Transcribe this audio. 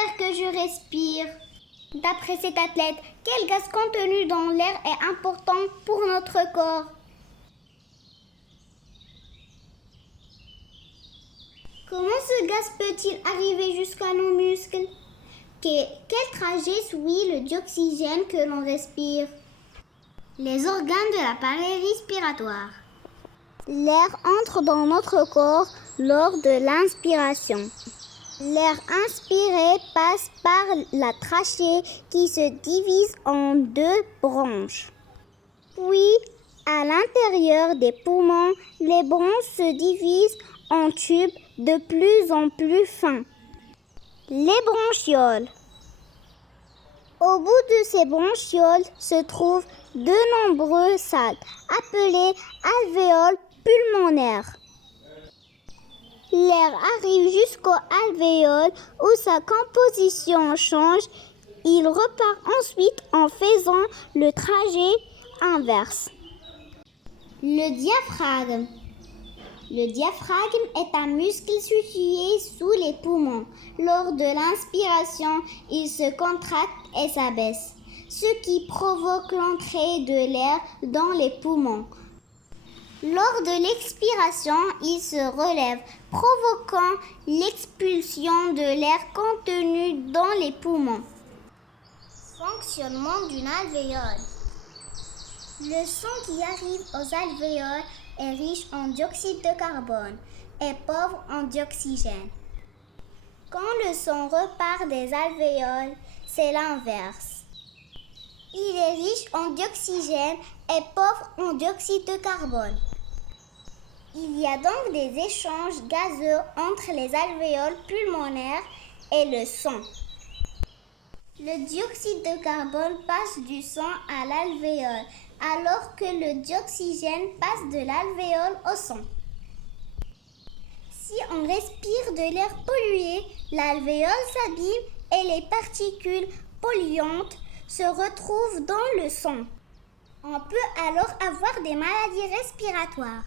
l'air que je respire. D'après cet athlète, quel gaz contenu dans l'air est important pour notre corps? Comment ce gaz peut-il arriver jusqu'à nos muscles? Quel trajet suit le dioxygène que l'on respire? Les organes de l'appareil respiratoire. L'air entre dans notre corps lors de l'inspiration. L'air inspiré passe par la trachée qui se divise en deux branches. Puis, à l'intérieur des poumons, les branches se divisent en tubes de plus en plus fins. Les bronchioles. Au bout de ces bronchioles se trouvent de nombreux sacs appelés alvéoles pulmonaires. L'air arrive jusqu'aux alvéoles où sa composition change. Il repart ensuite en faisant le trajet inverse. Le diaphragme. Le diaphragme est un muscle situé sous les poumons. Lors de l'inspiration, il se contracte et s'abaisse, ce qui provoque l'entrée de l'air dans les poumons. Lors de l'expiration, il se relève, provoquant l'expulsion de l'air contenu dans les poumons. Fonctionnement d'une alvéole. Le sang qui arrive aux alvéoles est riche en dioxyde de carbone et pauvre en dioxygène. Quand le sang repart des alvéoles, c'est l'inverse. Il est riche en dioxygène et pauvre en dioxyde de carbone. Il y a donc des échanges gazeux entre les alvéoles pulmonaires et le sang. Le dioxyde de carbone passe du sang à l'alvéole, alors que le dioxygène passe de l'alvéole au sang. Si on respire de l'air pollué, l'alvéole s'abîme et les particules polluantes se retrouvent dans le sang. On peut alors avoir des maladies respiratoires.